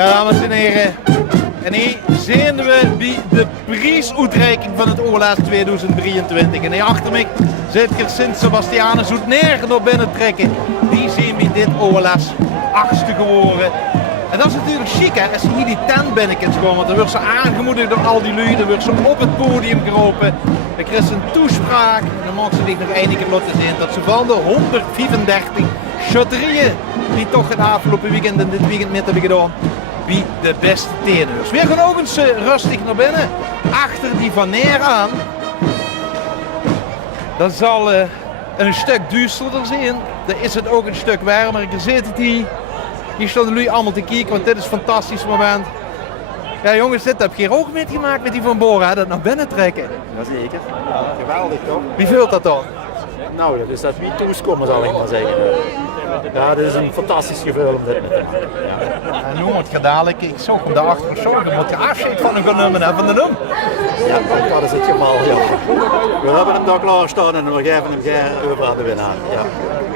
Ja, dames en heren. En hier zien we de prijsuitreiking van het OLS 2023. En hier achter mij zit Sint-Sebastianus Zoetneer naar binnen trekken. Die zien we dit OLS 8e geworden. En dat is natuurlijk chic, hè, als je hier die tent binnen kunt komen. Want dan wordt ze aangemoedigd door al die lui, dan wordt ze op het podium geroepen. Dan krijgt ze een toespraak. En dan moet ze zich nog enige keer laten zien dat ze van de 135 schotterieën die toch het afgelopen weekend en dit weekend met hebben gedaan, wie de beste teneurs. We gaan ook eens rustig naar binnen, achter die Van Neer aan. Dat zal een stuk duisterder zijn. Dan is het ook een stuk warmer. Je ziet het hier. Hier stonden jullie allemaal te kijken, want dit is een fantastisch moment. Ja jongens, dit heb je ook metgemaakt met die Van Bora, dat naar binnen trekken. Jazeker, ja, geweldig toch? Wie vult dat dan? Nou, dat is dat wie toeskomen zal ik maar zeggen. Ja, dit is een fantastisch gevoel om dit met te maken. Ja. En noem het dadelijk, ik zag hem daarachter zo, dan moet je afscheid van hem gaan nemen van de noem. Ja, dat is het geval, ja. We hebben hem daar klaar staan en we geven hem over aan de winnaar. Ja.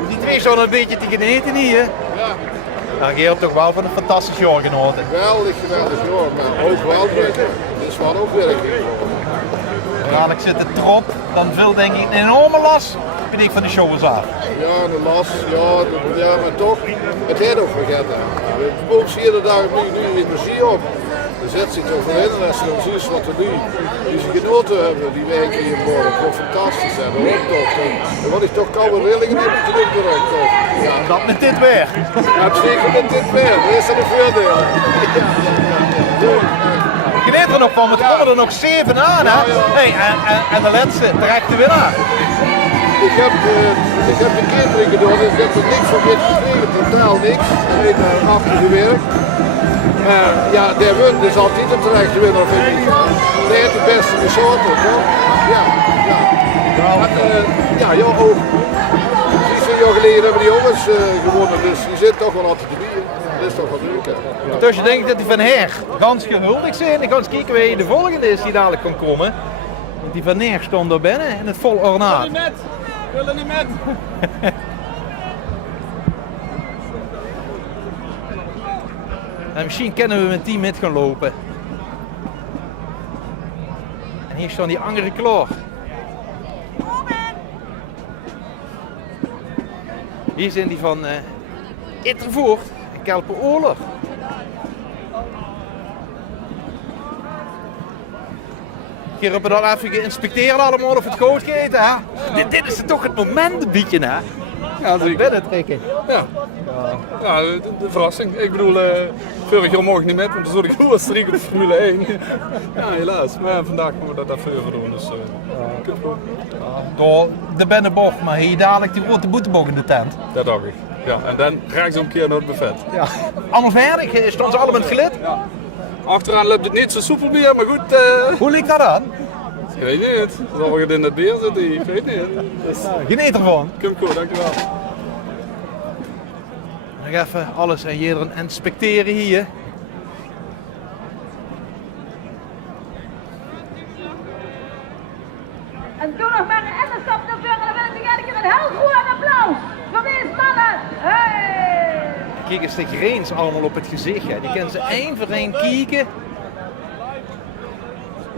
Die twee zouden een beetje te genieten hier. Ja. Nou, je hebt toch wel van een fantastisch jaar genoten. Geweldig jaar, maar ook wel druk. Dit is wel ook werk. Dadelijk zit het erop, dan veel denk ik een enorme last van de show af. Ja, de last, ja, maar toch, het heeft ook vergeten. We produceren daar nu weer plezier op. Er zet zich toch in en als je dan ziet wat we nu deze genoten hebben, die weken hier morgen, gewoon fantastisch zijn. Dan word ik toch koude rillingen in het terug direct. Ja. Dat met dit weer. Ja, zeker met dit weer, dat is een voordeel. Je weet er nog van, het komen er nog 7 aan, hè? Hey, en de laatste, terecht de winnaar. Ik heb de catering gedaan, dus ik heb er niks van gekregen, totaal niks. Alleen achter gewerkt. Ja, de win is altijd een terechte winnaar, vind ik. Die heeft de beste resort op, hoor. Ja, ja. Ja, jouw ook. Precies een jaar geleden hebben die jongens gewonnen, dus die zit toch wel altijd te bieden. Dat is toch wat leuk, hè. Dus je denkt dat die Van Heer ganz gehuldigd zijn. Ik ga eens kijken wie de volgende is die dadelijk kan komen. Want die Van Heer stond daar binnen in het vol ornaat. Ik wil er niet met. En misschien kunnen we met die met gaan lopen. En hier staan die anderen klaar. Hier zijn die van Ittervoort en Kelpen-Oorlog. Hier hebben we dan even geïnspecteerd allemaal of het goed gaat, hè? Dit is toch het moment een beetje, hè? Ja, zeker. Binnen trekken. Ja, de verrassing. Ik bedoel, vorig jaar mocht ik niet met, want toen zat ik heel strikt op Formule 1. Ja, helaas. Maar vandaag moeten we dat even doen. Dus, Door de binnenbocht, maar hier dadelijk die grote boeteboog in de tent. dat dacht ik. Ja, en dan rechts een keer naar het buffet. Ja. Allemaal verdig? Stonden ze allemaal in het gelid? Ja. Achteraan loopt het niet zo soepel meer, maar goed. Hoe liep dat aan? Ik weet niet. Zal we in het bier zitten? Ik weet niet. Dus, Geniet ervan. kom goed, dankjewel. Nog even alles en iedereen inspecteren hier. En doe nog maar een ellestap te vullen, dan wil ik een heel goed applaus voor deze mannen. Hey! Kijk eens de greens allemaal op het gezicht. Hè. Die kunnen ze één voor één kijken.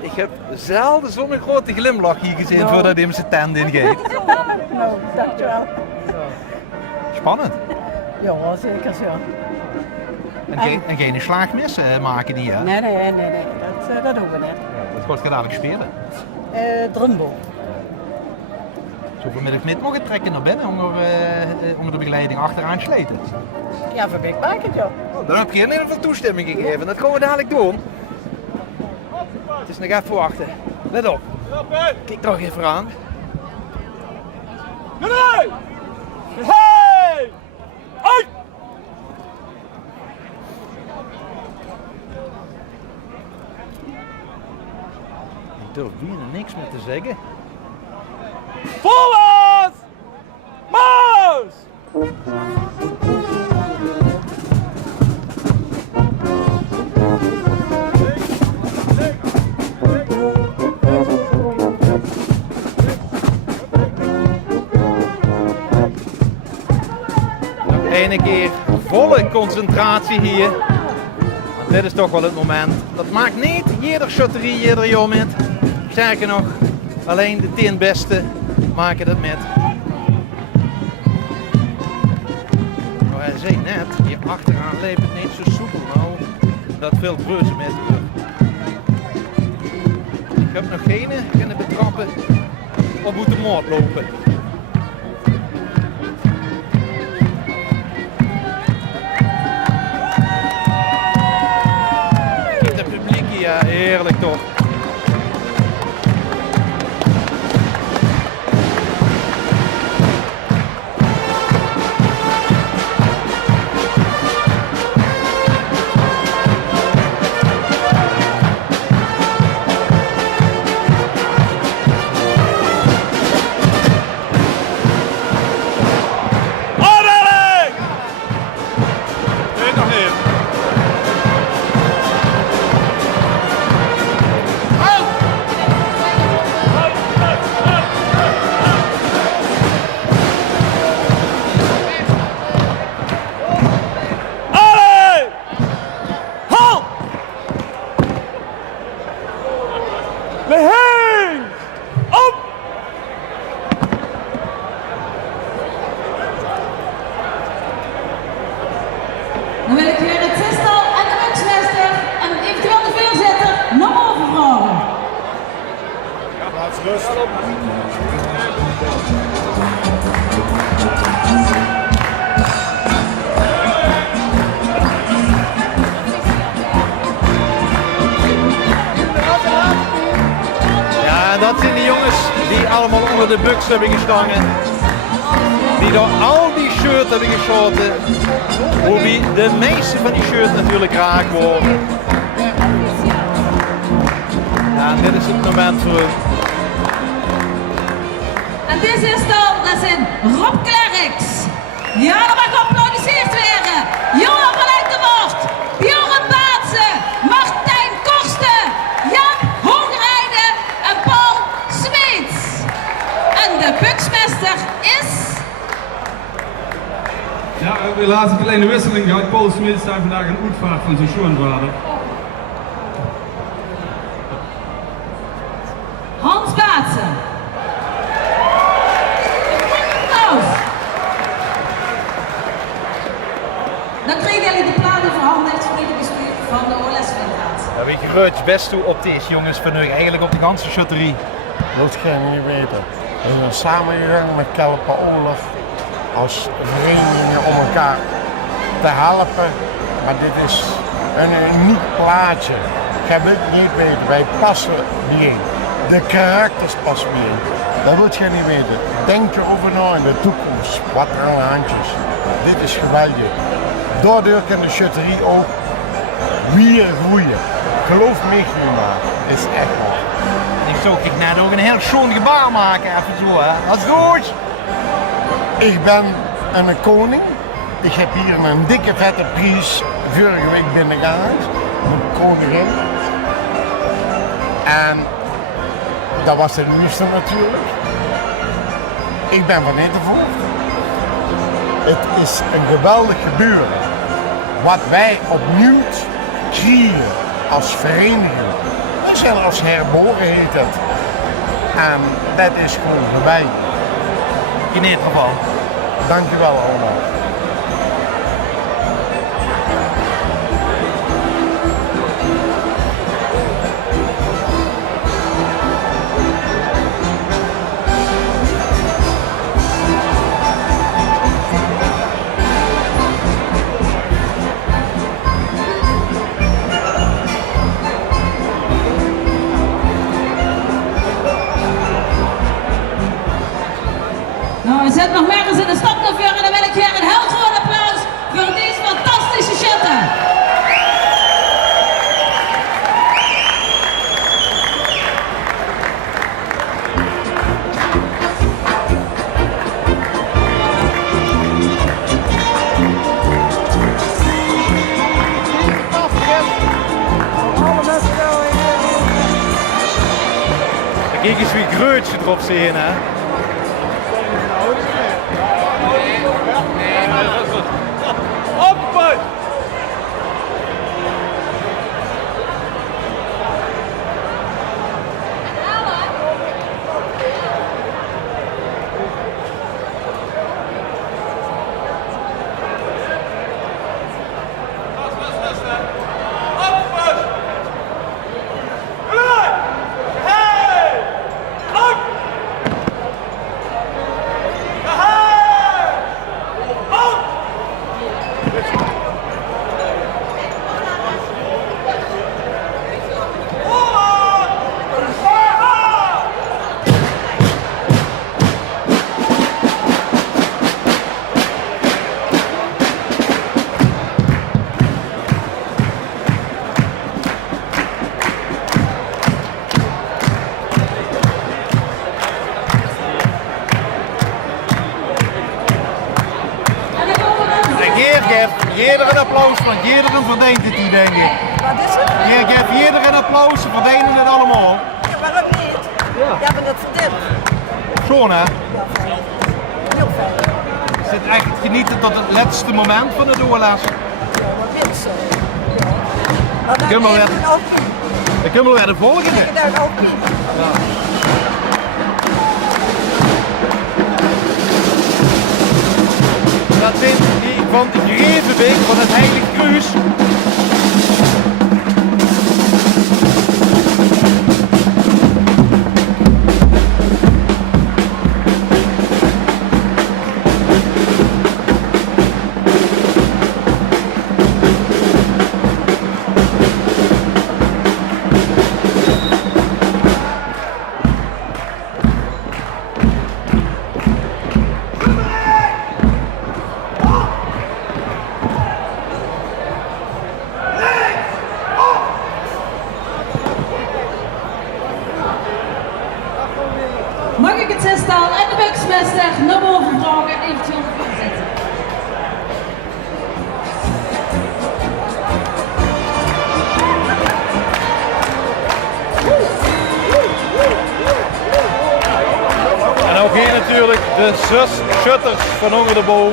Ik heb zelden zo'n grote glimlach hier gezien voordat hij hem zijn tent ingeeft. Nou, dankjewel. Spannend. Ja, zeker zo. En geen slag missen maken die, hè? Nee, dat doen we niet. Dat wordt gedaan spelen. Drumbo. Zo vanmiddag niet mogen trekken naar binnen onder de begeleiding achteraan sleten. Ja, voor Big Market, ja. Dan heb je in ieder geval toestemming gegeven. Dat gaan we dadelijk doen. Het is nog even wachten. Let op. Kijk toch even aan. Hey! Hey! Hey! Ik durf bijna niks meer te zeggen. Voorwaarts! Mars! Nog een keer volle concentratie hier. dit is toch wel het moment. Dat maakt niet ieder shotterie, ieder jaar met. Sterker nog, alleen de 10 beste maken dat met. Maar hij zei net, hier achteraan leeft het niet zo soepel nou. Dat veel reuze met terug. Ik heb nog geen kunnen betrappen op hoe de moord lopen. Het publiek hier, ja, heerlijk toch. Dan wil ik weer het zestal en de buksmeester en eventueel de voorzitter nog overvragen. Plaats rust. Ja, en dat zijn de jongens die allemaal onder de buks hebben gestangen. Die door al die shirts hebben geschoten. Hoe wie de meeste van die shirts natuurlijk raak worden. Ja, en dit is het moment voor hun. En dit is dan, dat zijn Rob Klerks. Ja, dat mag geapplaudisseerd worden. Johan van Eyck-de-Voort, Bjorn Baatsen, Martijn Korsten, Jan Hoogrijden en Paul Smeets. En de buksmeester is... Ja, helaas heb ik alleen de wisseling gehad. Paul Smits zijn vandaag een uitvaart van zijn schoonvader. Hans Baatsen. Applaus. Dan kregen jullie de platen verhandigd voor ieder bestuur van de OLS-windraad. Ja, weet je, Reutjes best toe op deze jongens van nu eigenlijk op de ganse shotterie. Dat ga je niet weten. We zijn samengegaan met Kelpen Olaf als verenigingen om elkaar te helpen. Maar dit is een uniek plaatje. Jij wilt niet weten, wij passen niet in. De karakters passen niet in. Dat wil je niet weten. Denk erover na in de toekomst. Wat er aan de hand is. Dit is geweldig. Daardoor kan de shutterie ook weer groeien. Geloof me maar, het is echt waar. Ik zou ik net ook een heel schoon gebaar maken, even zo hè. Dat is goed. Ik ben een koning. Ik heb hier een dikke vette prijs vorige week binnengehaald. Een koningin. En dat was de minister natuurlijk. Ik ben van Eyck-de-Voort. Het is een geweldig gebeuren. Wat wij opnieuw creëren als vereniging. We zijn als herboren heet het. En dat is gewoon geweldig. In ieder geval. Dankjewel allemaal. Nou, we zetten nog meer eens in de stap nog weer en dan wil ik weer een heel groot applaus voor deze fantastische shutten. Kijk eens wie Greutje erop zien hè. iedereen verdient het hier, denk ik. Wat is het? Je geeft iedereen een applaus, ze verdienen het allemaal. Ja, waarom niet? Ja, maar dat verdient. Zo hè? Heel fijn. Is dit echt genieten tot het laatste moment van het oorlog? Ja, wat is zo? Maar dan Kun je maar even een opie. Dan kunnen we weer de volgende. Ik daar een opie. Dat zijn die van de Grevenbeek van het Heilige Kruis. Mag ik het zestal en de buksmester naar boven vragen en eventueel voorzetten? En ook hier natuurlijk de shutters van onder de boom.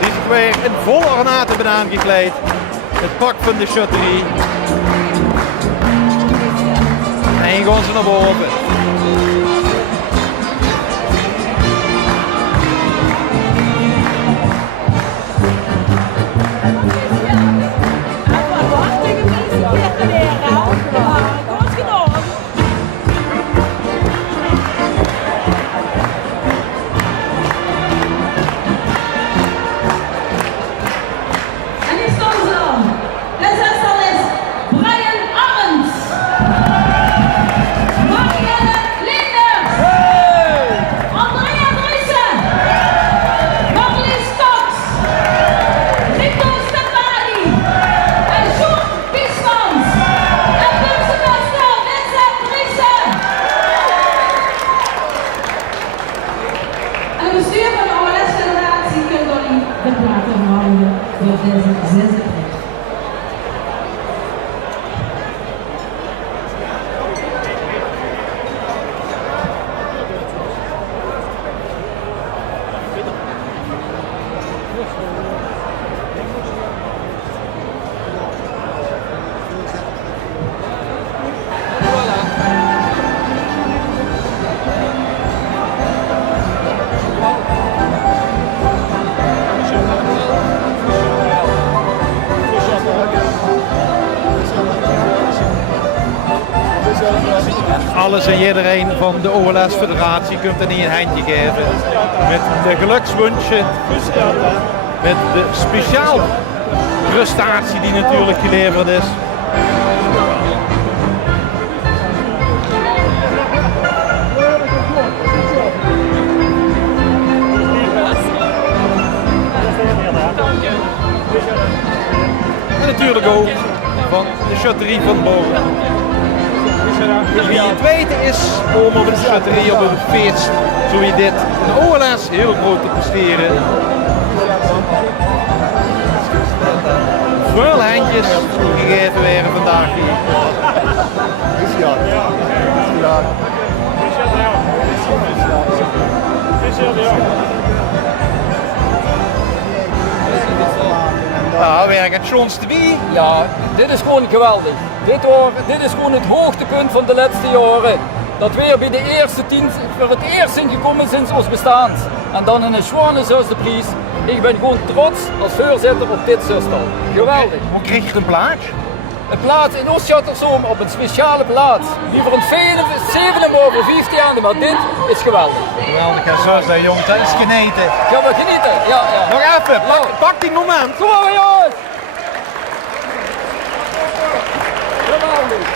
Die zich weer in volle ornaat hebben aangekleed. Het pak van de shutterie. En hier gaan ze naar boven. En die staan ze dan. De zestal is Brian Arends, Marielle Linders, Andrea Driessen, Marlies Cox, Rico Stefani en Sjoerd Biesmans. En burgemeester Vincent Driessen. En het bestuur van de OLS-federatie kunt jullie de platen houden voor deze zesde prijs. Alles en iedereen van de OLS-federatie kunt er niet een handje geven. Met de gelukswensje. Met de speciaal prestatie die natuurlijk geleverd is. En natuurlijk ook van de shutterie van boven. Wie het weten is om op de shutterie op een feest zoals dit de OLS heel groot te presteren. Veel handjes gegeven werden vandaag hier. Nou, werk het schoonste wie. Ja, dit is gewoon geweldig. Dit is gewoon het hoogtepunt van de laatste jaren. Dat we bij de eerste 10 voor het eerst zijn gekomen sinds ons bestaan. En dan in een schone zoals de prijs. Ik ben gewoon trots als voorzitter op dit zustel. Geweldig. Hoe kreeg je een plaatje? Een plaats in Oostschatterzoom op een speciale plaats. Liever een 7 over 15 jaar, maar dit is geweldig. Geweldig, en zo is dat jongens, dat is geneten. Gaan we genieten? Ja, ja. Nog even, pak die moment. Kom maar jongens! Geweldig.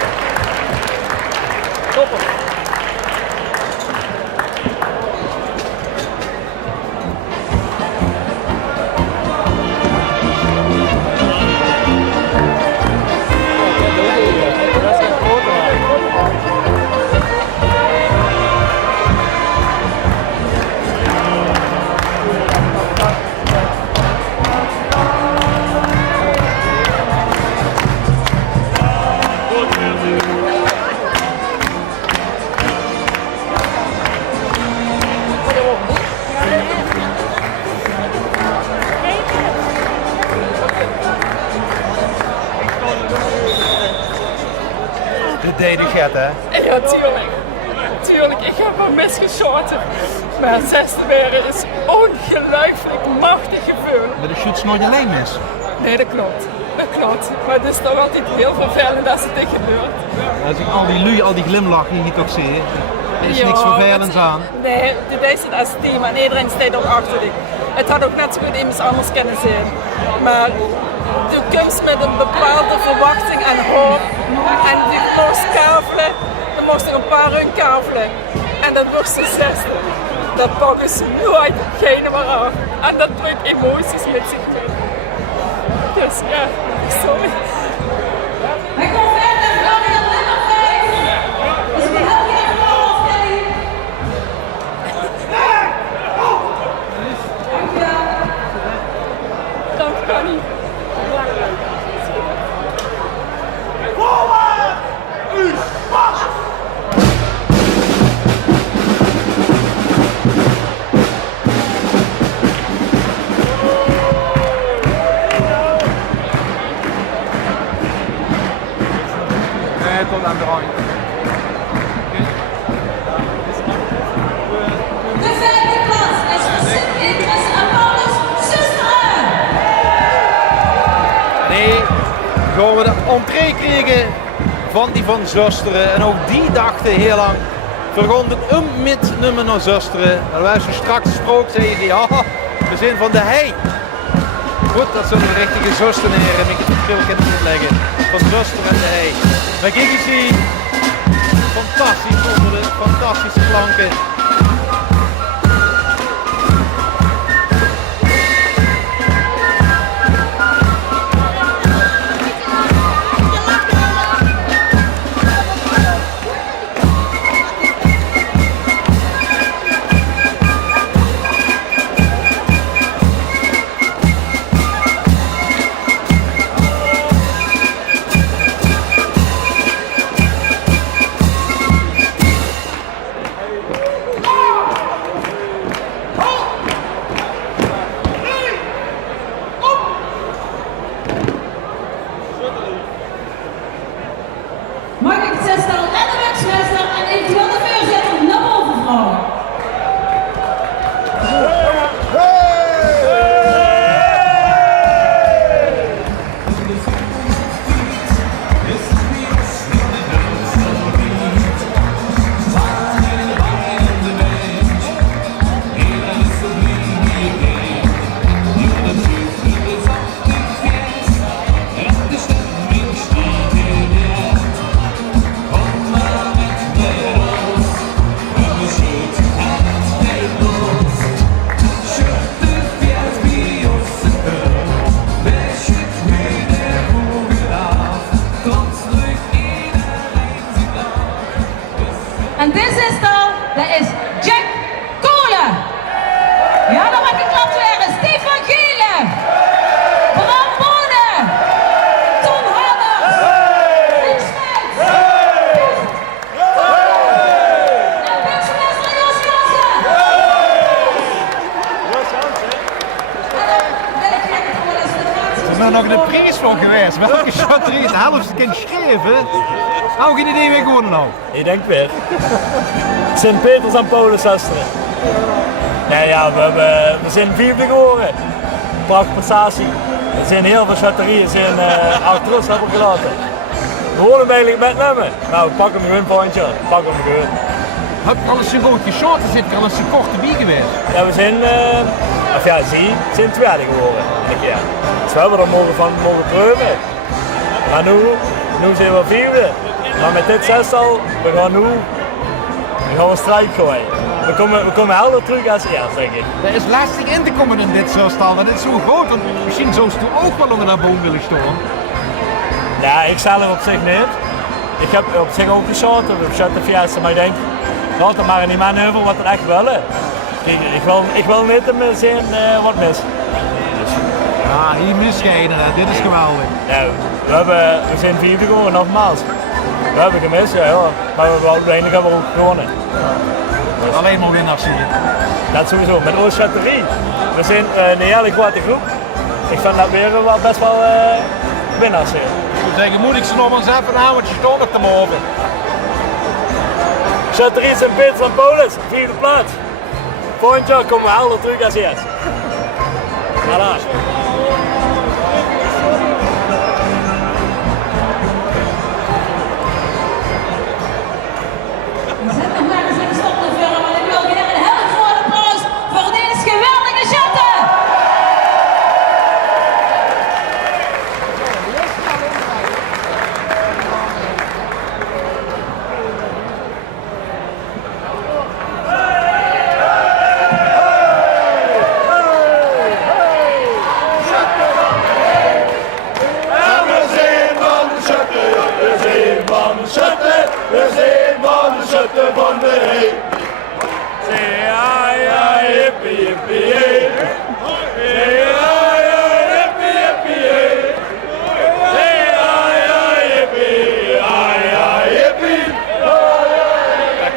Topper. Dit deed ik het, hè? Ja, tuurlijk. Ik heb wel misgeschoten. Maar zesde werden is ongelooflijk machtig gevoel. Maar de shoots nooit alleen mis. Nee, dat klopt. Maar het is toch altijd heel vervelend als het dit gebeurt. Als ik al die lui, al die glimlachen hier toch zie, er is niks vervelends aan. Nee, dit is het als team en iedereen staat ook achter dich. Het had ook net zo goed iemand anders kunnen zijn. Maar du komt met een bepaalde verwachting en hoop. En du moest kavelen, dan moest er een paar run kavelen. En dan wordt ze zesde. Dat pakken ze nooit geen meer af. En dat brengt emoties met zich mee. Dus ja, sorry. Wij komen verder, Florian nummer 5. Is het heel erg voor Kelly? Dankjewel. Dank Connie. Tot aan de rand. De vijfde plaats is voor Sint-Petrus en Paulus Zusteren. Nee, gaan we de entree kregen van die van Zusteren. En ook die dachten heel lang, vergonden met nummer naar Zusteren. En wij zo straks gesproken zeiden die, ja, we zijn van de hei. Goed, dat zullen de richtige Zusteren heren, ik het verschil kunnen uitleggen. Van Zusteren en de hei. Maar kijk eens hier, fantastisch onder de fantastische klanken. Mag ik het zestal en de winstmeester en eventueel de voorzitter naar boven vragen? En dit is dan, dat is Jack Kolen. Ja, dan mag ik klapt weer. Stefan Gielen. Bram Bonen. Tom Hammers. Rick Schmid. En winstmeester Jos Jansen. Er is nou nog de prijs voor geweest. Welke chaterie is de helft kind schreven? Hou geen idee meer gewoon nou. Ik denk weer. Sint-Petrus en Paulus Zusteren. Nee, ja, we zijn vierde geworden. Prachtige prestatie. Er zijn heel veel chaterieën zijn achter ons hebben gelaten. We horen hem eigenlijk met nemen. Nou, pak hem gewoon voor een jaar. Pak hem gewoon. Heb je al eens zo goed geschoten? Zit er al eens zo kort bij geweest? Ja, we zijn, zijn tweede geworden dit jaar. Dus we hebben er mogen proeven. Maar nu zijn we vierde. Maar met dit zestal, we gaan een strijk gooien. We komen helder terug als eerst, denk ik. Het is lastig in te komen in dit zestal, want dit is zo groot. Want misschien zou je ook wel onder dat boom willen staan. Ja, ik zelf op zich niet. Ik heb op zich ook geschoten, op de fiesta, maar ik denk, laat er maar in die mannen over wat we echt willen. Ik wil niet zien wat mis. Ja, hier misgeven, dit is geweldig. Ja, we zijn vierde geworden, nogmaals. We hebben gemist, ja, maar uiteindelijk hebben we ook gewonnen. Dus alleen maar winnaars hier. Dat sowieso, met onze chaterie. We zijn een hele grote groep. Ik vind dat weer wel best wel winnaars zijn. zou zeggen, moet ik ze nog maar eens even aan, want je stond nog te mogen. Chaterie Sint-Peters en Paulus, 4e plaats. Volgend jaar komen we helder terug als eerst. Helaas. We zitten nog maar eens in de stop te vullen, want ik wil weer een heel groot applaus voor deze geweldige chatten.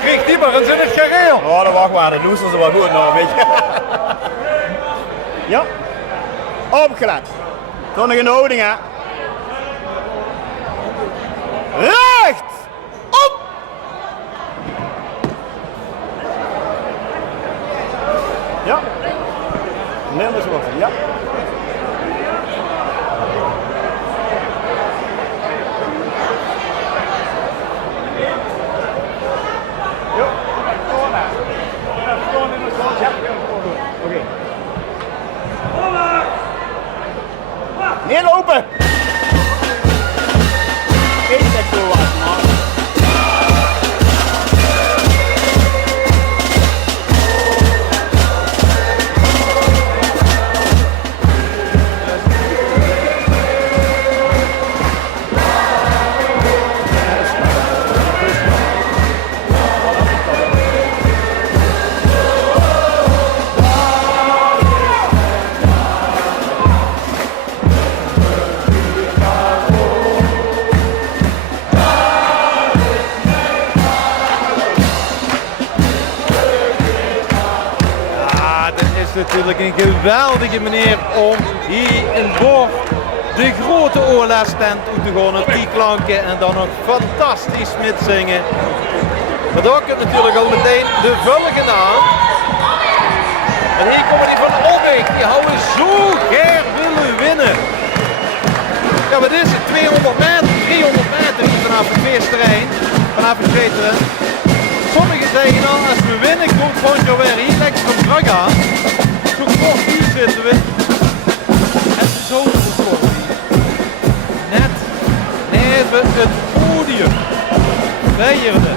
Kreeg die maar eens in het gareel. Oh, dat wacht maar, dat doen ze wel goed nog een beetje. Ja, opgelet. Toch nog in de houding, hè. Recht! Op! Ja. Minder zo, ja. Oké. Heel open! Geen sector was, man. Natuurlijk een geweldige manier om hier in Borg de grote oorlogstent toe te gaan op die klanken en dan nog fantastisch mitzingen. Maar daar komt natuurlijk al meteen de volgende aan. En hier komen die van Opweg, die houden zo graag willen winnen. Ja, wat is het? 200 meter, 300 meter hier vanaf het feestterrein, vanaf het Veteren. Sommigen zeggen al, als we winnen komt volgend jaar weer hier lekker op druk aan. Zo kort hier zitten we. En zo kort net neven het podium. Vijerde.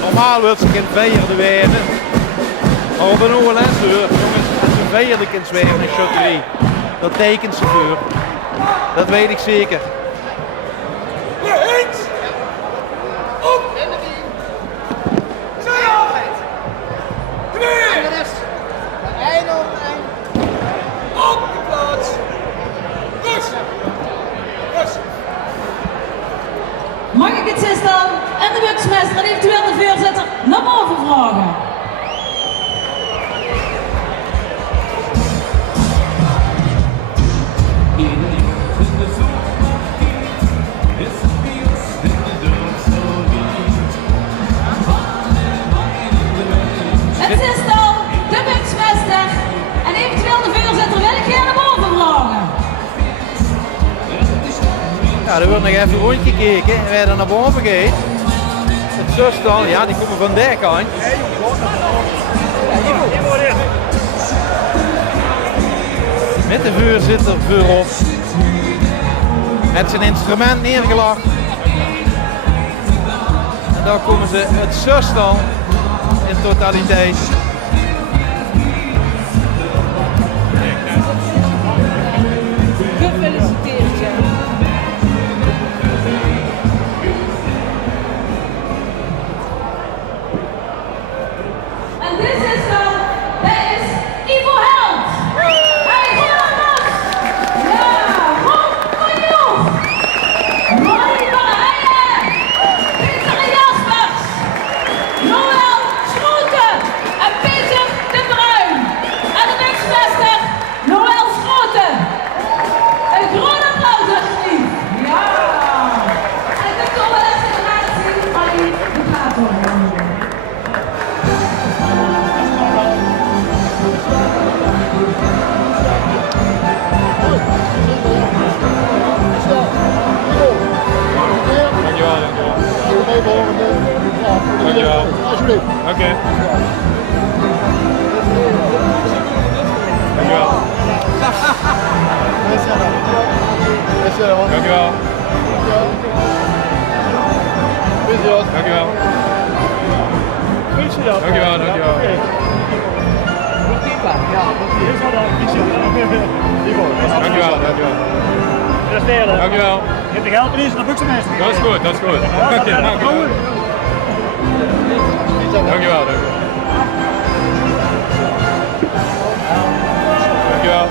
Normaal wil ze geen vijerde werden. Maar op een OLS-deur, jongens, als ze vijerde kunt zwemmen in Chaterie, dat tekent ze voor. Dat weet ik zeker. Mag ik het zestal en de buksmeester en eventueel de voorzitter naar boven vragen? Het zestal, de buksmeester en eventueel de voorzitter wil ik hier naar boven vragen. Ja, er wordt nog even een rondje gekeken en wij dan naar boven gaan. Het zestal, ja, die komen van der kant. Met de voorzitter voorop. Met zijn instrument neergelegd. En dan komen ze het zestal in totaliteit. Gefeliciteerd, ja. En dit is dan, dat is Ivo Held. Hij gaat los. Ja, Ron Konjoef. Ronnie van der Heijden. Pieter Jaspers. Noël Schroeken. En Dankjewel. Alsjeblieft. Oké. Dankjewel. Dankjewel. Dankjewel. Dankjewel, dankjewel. Dankjewel, dankjewel. Presteren. Dankjewel. Je hebt de geldprijs naar Buxenmeester. Dat is goed, dat is goed. Dankjewel. Dankjewel, dankjewel. Dankjewel.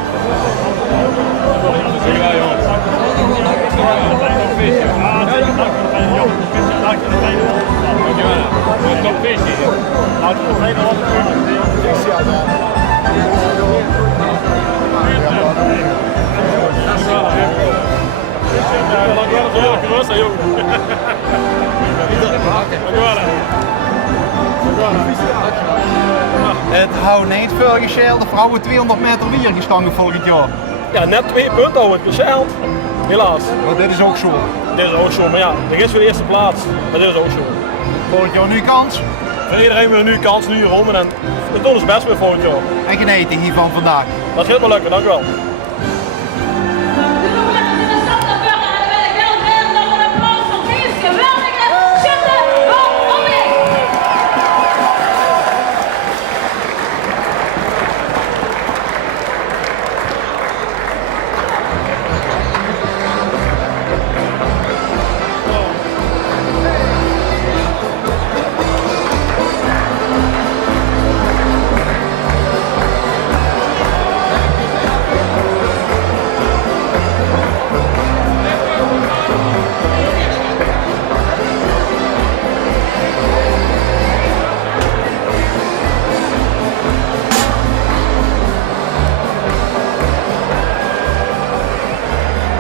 Dankjewel, jongens. Dankjewel. Top visie. Het houdt niet veel gescheld. De vrouwen 200 meter weer gestangen volgend jaar. Ja, net 2 punten houden het gescheld. Helaas. Maar dit is ook zo. Dit is ook zo, maar ja, er is weer de eerste plaats. Maar dit is ook zo. Volgend jaar nu kans. Voor iedereen weer nu kans, nu hieronder en we doen ons best weer volgend jaar. En genieten hiervan vandaag. Dat gaat maar lukken, dank u wel.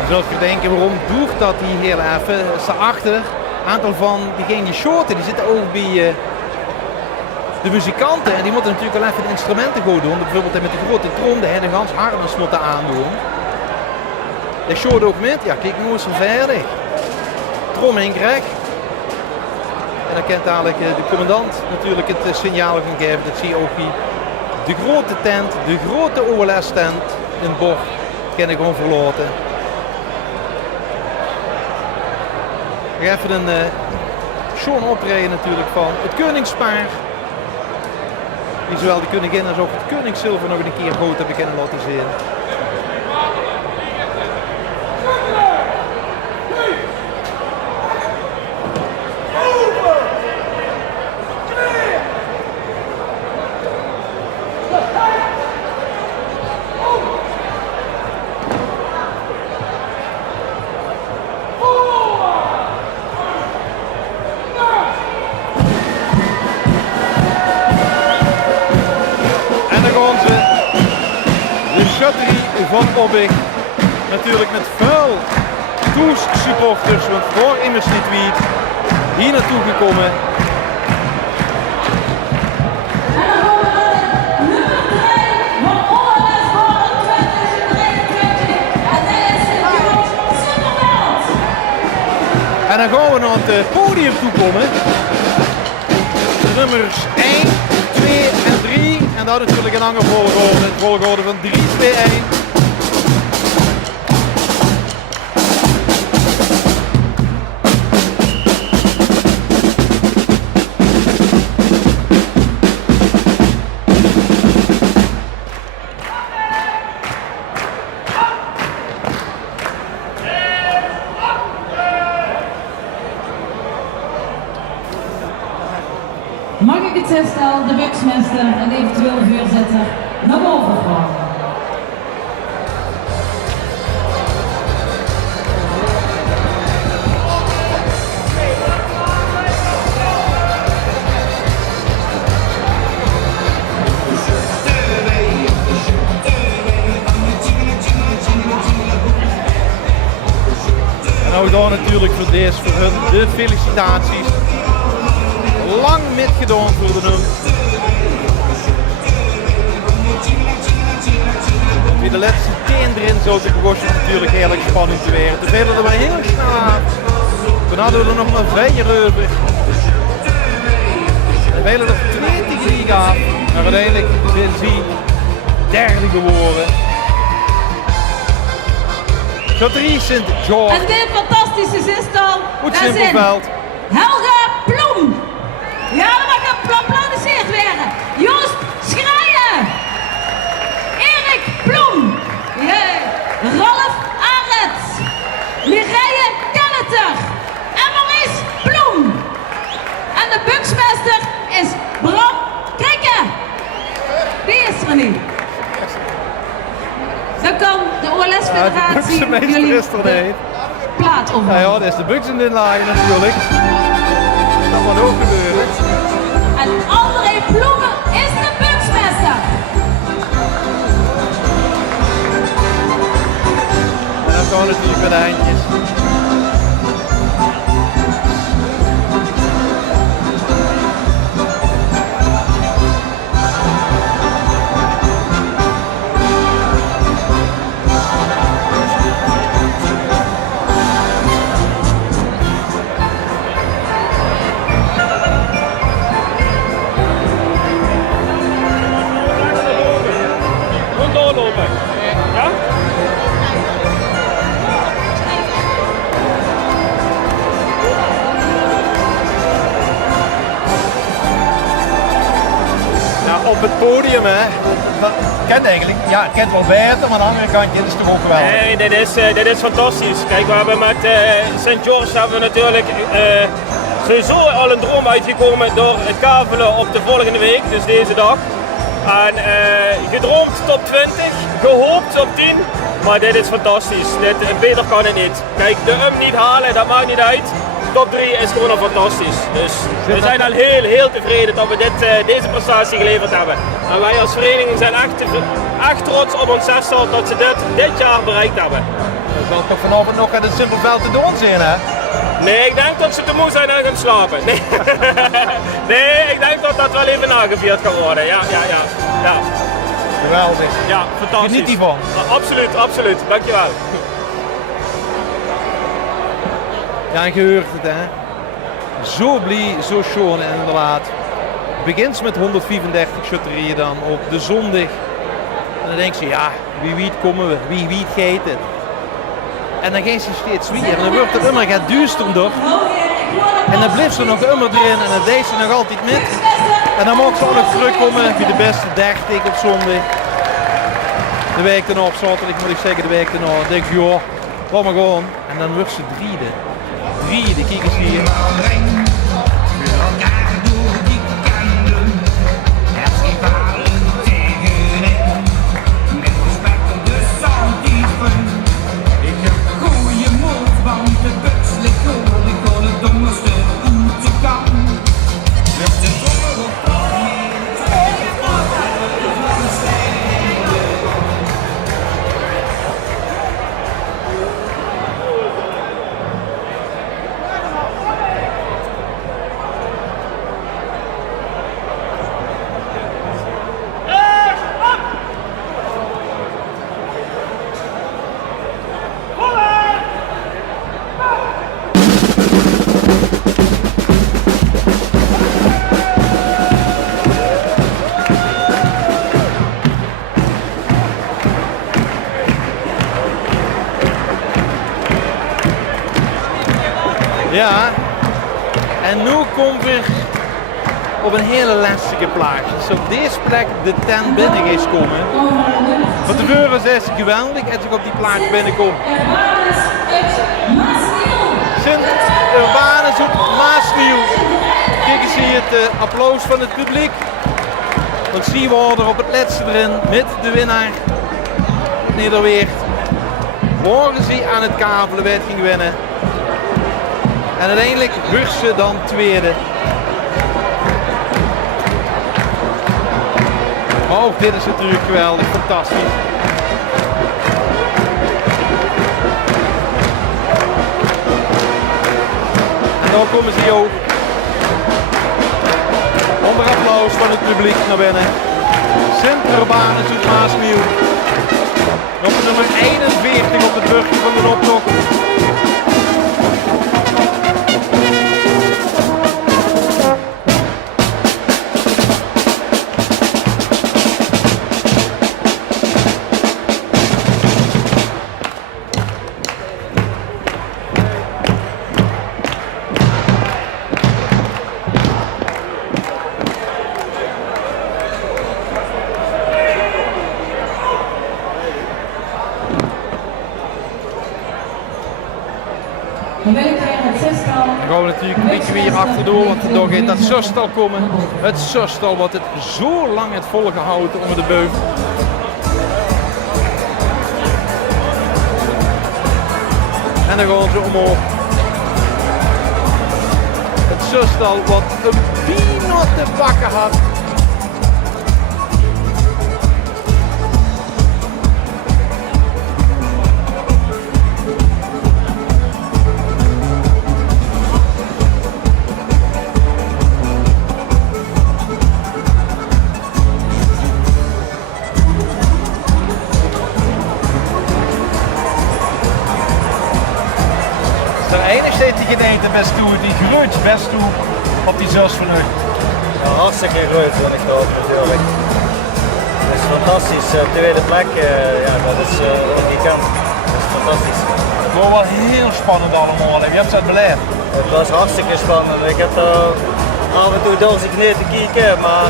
Zult je denken, waarom doet dat die heel even? Daarachter, een aantal van diegene shorten, die zitten ook bij de muzikanten. En die moeten natuurlijk wel even de instrumenten goed doen. Bijvoorbeeld met die grote trom, de hele gans harnas moeten aandoen. De short ook met, ja kijk nu is er verder. Trom in krek. En dan kent dadelijk de commandant natuurlijk het signaal gaan geven. Dat zie je ook hier. De grote tent, de grote OLS tent in Boch, kan ik gewoon verlaten. Ik ga even een show oprijden natuurlijk van het koningspaar. Die zowel de koningin als ook het koningszilver nog een keer groot hebben kunnen laten zien. Van Obbik, natuurlijk met vuil Toes supporters, want voor immers niet wie hier naartoe gekomen. En dan gaan we naar het podium toe komen. De nummers 1, 2 en 3. En dat natuurlijk een andere volgorde. Het volgorde van 3, 2, 1. Mag ik het zestal, de Buxmeester en eventueel voorzitter naar boven vragen? En nou dan natuurlijk voor deze, voor hun de felicitaties. Lang metgedaan voor de nummer. Wie de laatste 10 erin zou het was het natuurlijk heerlijk spannend te weer. Toen werden er maar heel snel. Toen hadden we er nog maar 5 over. spelen er 2 tegen die gehad. Maar uiteindelijk zijn ze derde geworden. Schotterie Sint-George. En dit fantastische zestal. Goed dat is simpelveld. Helga Ploem. Ja, dan mag geapplaudisseerd werden. Joost Schrijen. Erik Ploem. Yeah. Ralf Arets. Mireille Kenneter. En Maurice Ploem. En de buksmeester is Bram Krikke. Die is er niet. Dan kan de OLS-federatie jullie de plaat opnemen. Ja, dat is de buks in de lijn natuurlijk. Dat kan ook gebeuren. En André Ploemen is de buksmeester. En dan gaan we natuurlijk met de handjes. Gewoon doorlopen. Ja? Ja, op het podium hè. Dat kent eigenlijk, ja het kent wel beter, maar aan de andere kant is het toch ook wel. Nee, dit is fantastisch. Kijk, we hebben met St. George hebben we natuurlijk sowieso al een droom uitgekomen door het kavelen op de volgende week, dus deze dag. En gedroomd top 20, gehoopt op 10, maar dit is fantastisch. Beter kan het niet. Kijk, de niet halen, dat maakt niet uit. Top 3 is gewoon al fantastisch. Dus we zijn al heel tevreden dat we deze prestatie geleverd hebben. En wij als vereniging zijn echt trots op ons zestal dat ze dit jaar bereikt hebben. Dat zal toch vanavond nog aan het simpelveld te doen zijn hè? Nee, ik denk dat ze te moe zijn en gaan slapen. Nee, nee, ik denk dat dat wel even nagevierd kan worden. Ja. Geweldig. Ja, fantastisch. Geniet hiervan. Absoluut. Dankjewel. Ja, en je hoort het hè. Zo blij, zo schoon en inderdaad. Het begint met 134 schutterieën dan op de zondag. En dan denk je, ja, wie weet komen we, wie weet gaat het. En dan gaat ze steeds weer en dan wordt het immer gaat duisterder. En dan blijft ze nog immer erin en dan deed ze nog altijd met. En dan mag ze ook nog terugkomen bij de beste 30 op zondag. De week daarna op zaterdag moet ik zeggen, de week daarna. Dan denk ik, joh, laat maar gewoon. En dan wordt ze driede. Kijk eens hier. Ja, en nu komt weer op een hele lastige plaats. Dus op deze plek de tent binnen is komen. Van tevoren is het geweldig als ik op die plaats binnenkom. Sint-Urbanus op Maasnieuw. Kijk eens hier het applaus van het publiek. Dan zien we er op het laatste erin met de winnaar Nederweert. Morgen ze aan het kavelen werd ging winnen. En uiteindelijk wordt ze dan tweede. Maar ook dit is natuurlijk geweldig, fantastisch. En dan komen ze ook onder applaus van het publiek naar binnen. Sint-Urbanus uit Maasnieuw. Op nummer 41 op het burger van de optocht. kijken we hier achterdoor wat er nog in dat zustal komen. Het zustal wat het zo lang het volgehouden onder de beugel. En dan gaan ze omhoog. Het zustal wat een peanut te pakken had. Die gemeente best toe, die groeit best toe op die zus van u. Ja, hartstikke groot vind ik dat natuurlijk. Het is fantastisch. Tweede plek, ja, dat is ongekend. Dat is fantastisch. Het was wel heel spannend allemaal. Je hebt het beleefd. Het was hartstikke spannend. Ik heb af en toe door zijn knie te kijken, maar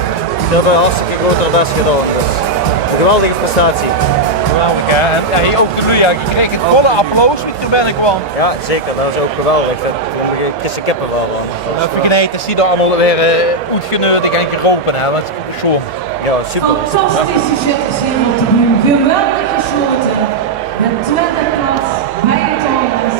ze hebben hartstikke goed haar best gedaan. Dus een geweldige prestatie. Geweldig hè. En je ook de Luja, je kreeg het volle applaus wie er binnen kwam. Ja, zeker. Dat is ook geweldig. Ik vind het kisten kippen wel. Nou, vergeten die er allemaal weer uitgeneudig en geropen hè, want schoon. Ja, super. Fantastische sfeer op de bühne. Geweldig geschoten. De tweede plaats bij het Torres.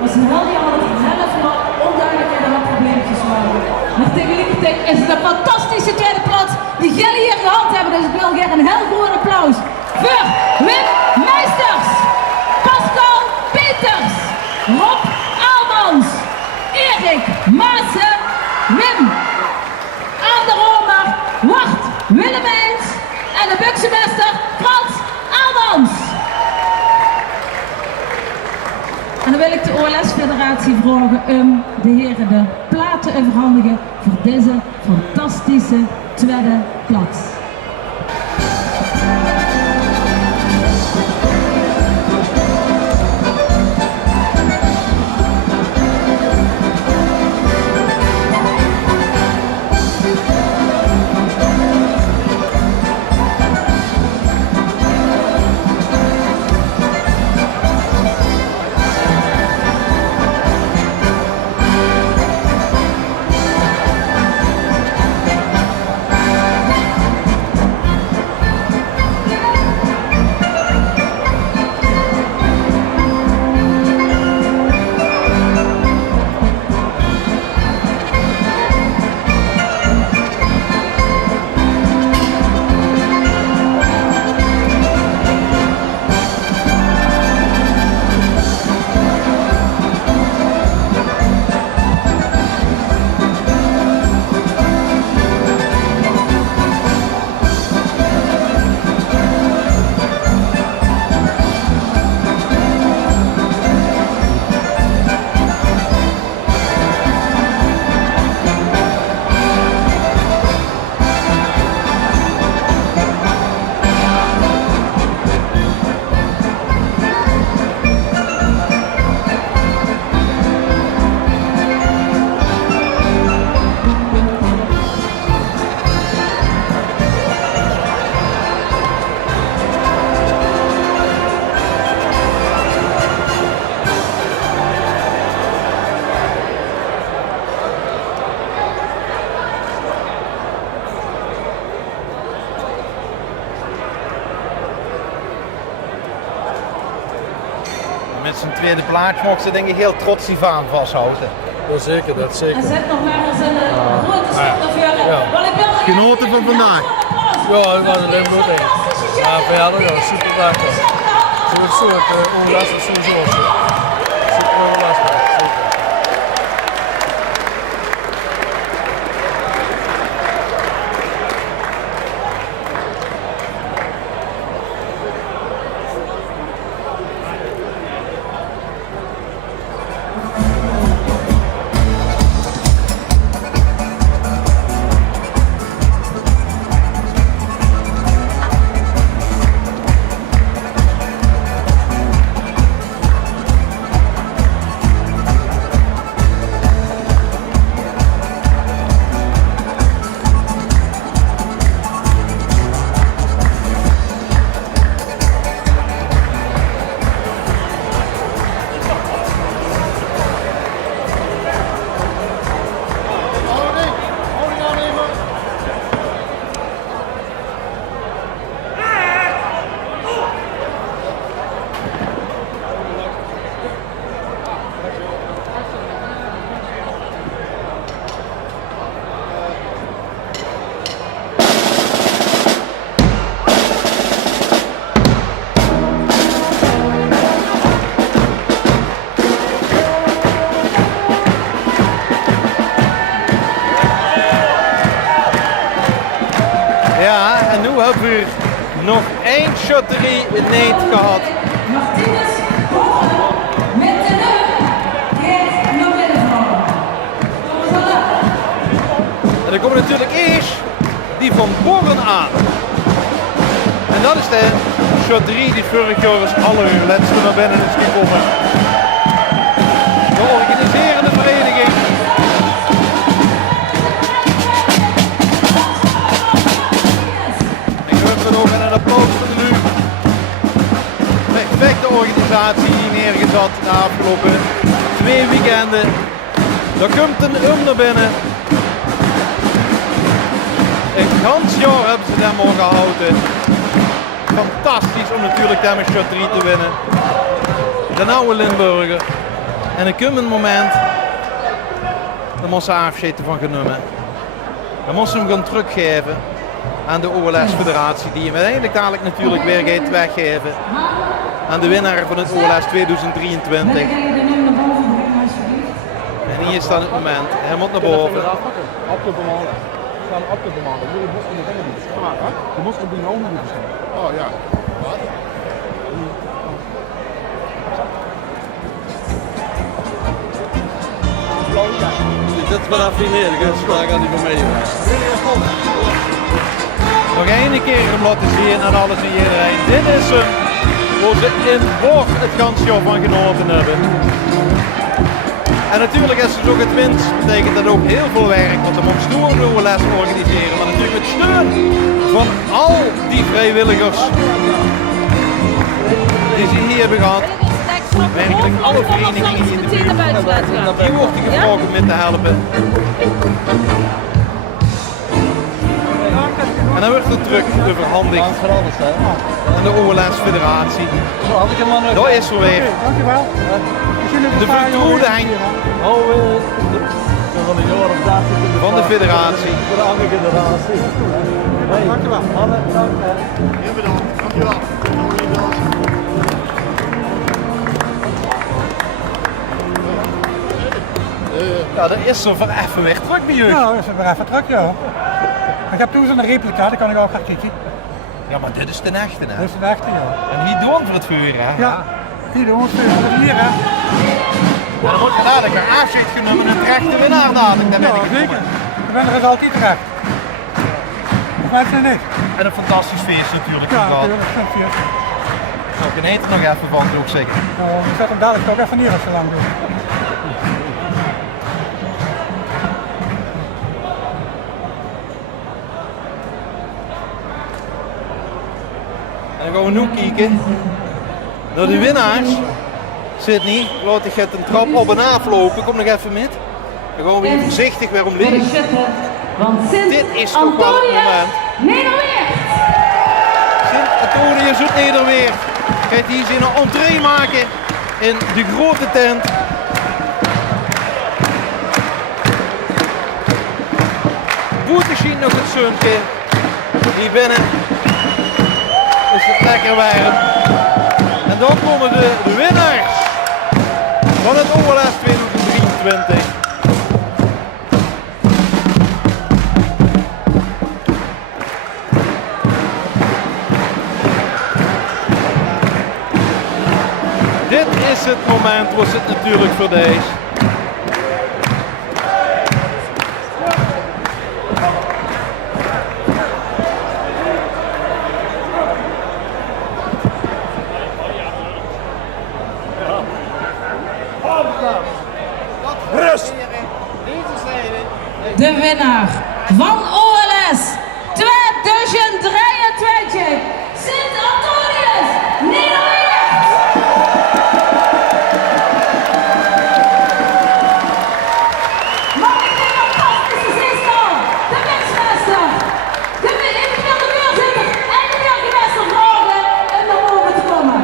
Was een helft nog onduidelijkheden had probleempjes waren. Maar tegelijkertijd is het een fantastische tweede plaats die jullie hier gehad hebben. Dus ik wil graag een heel groot applaus voor Wim Meesters, Pascal Peters, Rob Aalmans, Erik Maassen, Wim aan de Romer, Wart Willemijns en de Buksemester Frans Aalmans. En dan wil ik de OLS-federatie vragen om de heren de platen te overhandigen voor deze fantastische tweede plaats. Met zijn tweede plaatje mocht ze denk ik heel trots die vaan vasthouden. Ja, zeker, dat zeker. En zet nog maar eens een grote schot naar voren. Ja. Want ik wil nog Genoten van vandaag? Ja, ik was er heel goed in. Ja, verder, ja, super dag. Zo'n soort OLS is sowieso super OLS. hebben we nog één shotterie niet gehad. Martinez met de nummer Geert naar binnen vallen. En dan komt natuurlijk eerst die van Borren aan. En dat is de shotterie die vorig jaar als allerlaatste naar binnen is gekomen. De organiserende vereniging. Ik hoop er ook een applaus voor de Luc. Perfecte organisatie die neergezet de afgelopen 2 weekenden. Daar komt een naar binnen. Een gans jaar hebben ze hem al gehouden. Fantastisch om natuurlijk daarmee shotterie te winnen. De oude Limburger. En er komt een moment. Dan moest ze afscheid van genomen. Dan moest ze hem gaan teruggeven aan de OLS-federatie. Die hem uiteindelijk dadelijk natuurlijk weer gaat weggeven. Aan de winnaar van het OLS 2023. En hier staat het moment. Hij moet naar boven. Je moest op die handen moeten staan. Oh ja. Wat? Dat is vanaf die neer, ik ga niet meer mee. Nog één keer hem laten zien aan alles en iedereen. Dit is hem. Waar ze in Borg het kansje van genoten hebben. En natuurlijk als ze ook het winst, betekent dat ook heel veel werk. Want dan moet stoer de OLS organiseren. Maar natuurlijk met steun van al die vrijwilligers die ze hier hebben gehad. Werkelijk alle verenigingen die in de buurt die wordt gevraagd om mee te helpen. En dan wordt er terug overhandigd aan de OLS-federatie. Dat is zo weer. Dankjewel. De vertrouwde Henk van de federatie. Voor de andere generatie. Dankjewel. Heel bedankt. Dankjewel. Ja, dat is zo van even weg druk bij jullie. Ja, dat is weer even druk, ja. Ik heb toen zo'n replica, die kan ik ook gaan kijken. Ja, maar dit is de echte, hè? Dat is de echte, ja. En hier doen voor het vuur, hè? Ja, hier doen we het hier, hè. En dan wordt dadelijk een afscheid genomen en terecht de winnaar dadelijk. Daar ben Ja, ik zeker. Ik ben er altijd terecht. Of mensen niet? En een fantastisch feest natuurlijk. Ja, gehad. natuurlijk. Feest. Zo, ik geniet er nog even van, ook zeker. Nou, ik zet hem dadelijk ook even neer als ze lang doen. En dan gaan we nu kijken naar de winnaars. Sydney, laat ik het een trap op en aflopen. Kom nog even met. Dan gaan we hier voorzichtig weer omleeg. Dit is toch wel het moment. Nederweert! Sint-Antonius uit Nederweert gaat hier zijn entree maken in de grote tent. Boete zien nog het zonnetje. Hier binnen is het lekker warm. En dan komen de winnaars van het OLS 2023. Dit is het moment, was het natuurlijk voor deze. Rust! De winnaar van OLS 2023, Sint-Antonius Nederweert! Mag ik de fantastische zestal, de mixmeester, de individuele voorzitter en de burgemeester vragen om naar boven te komen?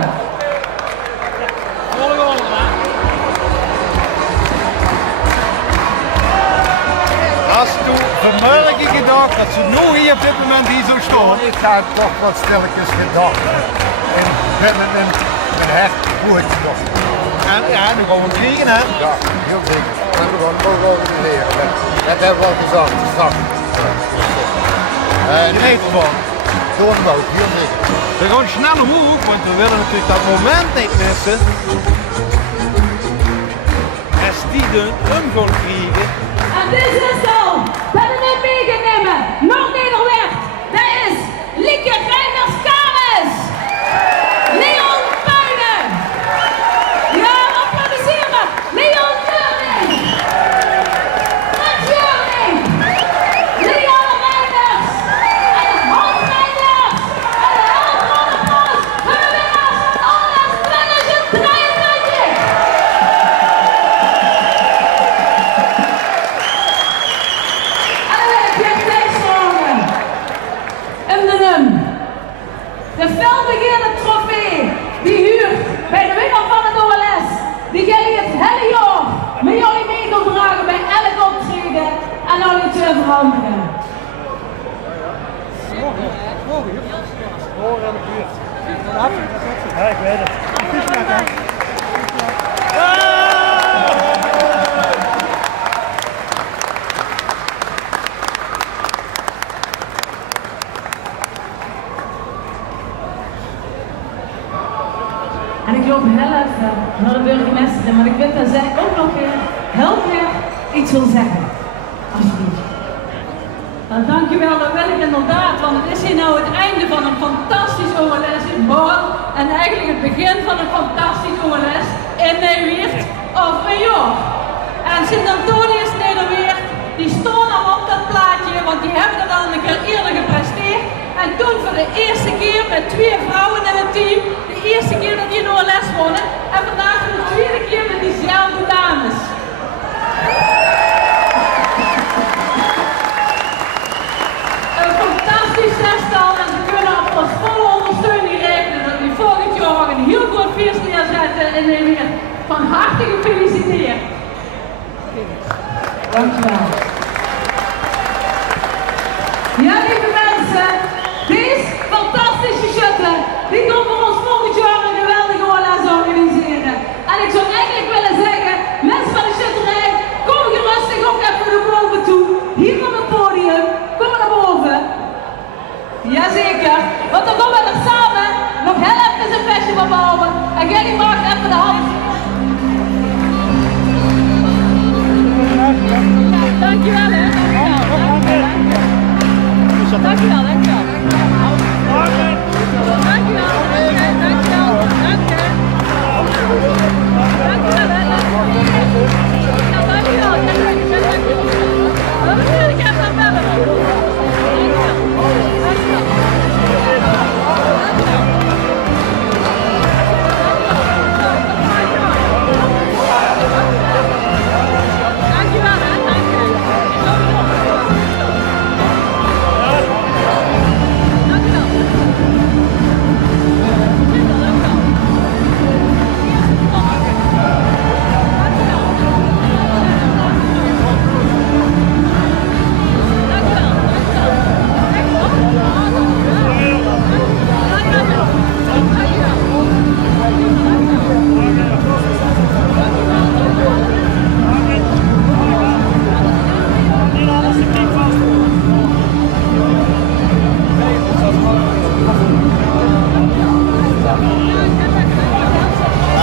Als toen vermerk ik gedacht dat ze nu hier op dit moment hier zo staan. Ik ga toch wat stilletjes gedacht. En ik ben met mijn hart goed nog. En ja, nu gaan we hem kriegen, hè? Ja, heel zeker. En we gaan mogen organiseren. Dat hebben we al gezegd. Je weet ervan. gewoon omhoog, heel zeker. We gaan snel omhoog, want we willen natuurlijk dat moment niet missen. Als die de gaan krijgen. En dit is dan, dat we niet mee gaan nemen, nog Nederweg. Dat is Lieke Reinders-Kames. Leon Puinen. Ja, applaudisseren. Leon Jurling. Max Jurling. Leon Reinders. En Hans Reinders. En de helft van de applaus voor de winnaars van OLS 2023. En dan wil ik weer gelijk vragen. De felbegeerde trofee die huurt bij de winnaar van het OLS. Die jullie het hele jaar met jullie mee kan dragen bij elk optreden en al iets te veranderen. Ja, ik weet het. En ik loop heel even naar de burgemeester, maar ik weet dat zij ook nog heel graag iets wil zeggen. Alsjeblieft. Nou, dankjewel, dat wil ik inderdaad, want het is hier nou het einde van een fantastisch OLS in Born en eigenlijk het begin van een fantastisch OLS in Nederweert over een jaar. En Sint-Antonius Nederweert, die staan al op dat plaatje, want die hebben het al een keer eerder gepresteerd. En toen voor de eerste keer met 2 vrouwen in het team, de eerste keer dat die een OLS wonnen, en vandaag voor de tweede keer met diezelfde dames. Een fantastisch zestal en ze kunnen op ons volle ondersteuning rekenen dat we volgend jaar nog een heel groot feest neerzetten in Nederland. Van harte gefeliciteerd. Dankjewel. Ja, lieve mensen, deze fantastische shuttle, die komt voor ons volgend jaar een geweldige OLS organiseren. En ik zou eigenlijk willen zeggen, mensen van de shutterij, kom gerustig ook even naar boven toe. Hier op het podium, kom naar boven. Jazeker, want dan komen we er samen nog heel even een festje van bouwen. En jullie maakt even de hand. Dankjewel hè, dankjewel. Dankjewel, dankjewel. Dankjewel, dankjewel, ik heb dat bellen.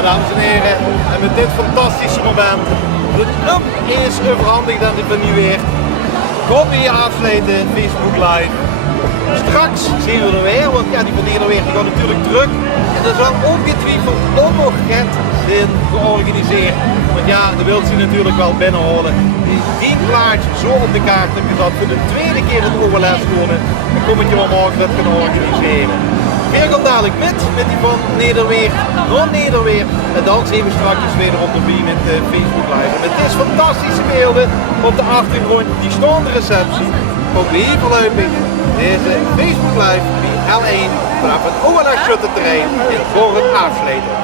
Dames en heren, en met dit fantastische moment, de NUM is overhandigd aan de Nieuweert. Kom hier afsluiten, Facebook Live. Straks zien we er weer, want ja, die van Nederweert die gaat natuurlijk druk. En er zal ongetwijfeld ook nog het zin georganiseerd. Want ja, de wil ze natuurlijk wel binnenhouden. Die plaats zo op de kaart heb gezet voor de tweede keer het OLS wonen. Dan kom ik je wel morgen dat gaan organiseren. Weer komt dadelijk met die van Nederweert, naar Nederweert. En dan zien we straks weer op de bie met Facebook Live. En met deze fantastische beelden op de achtergrond, die staande receptie. Ook weer verluiping. Deze Facebook Live bij L1 vanaf het OLS Shutterterrein in Born afsluiten.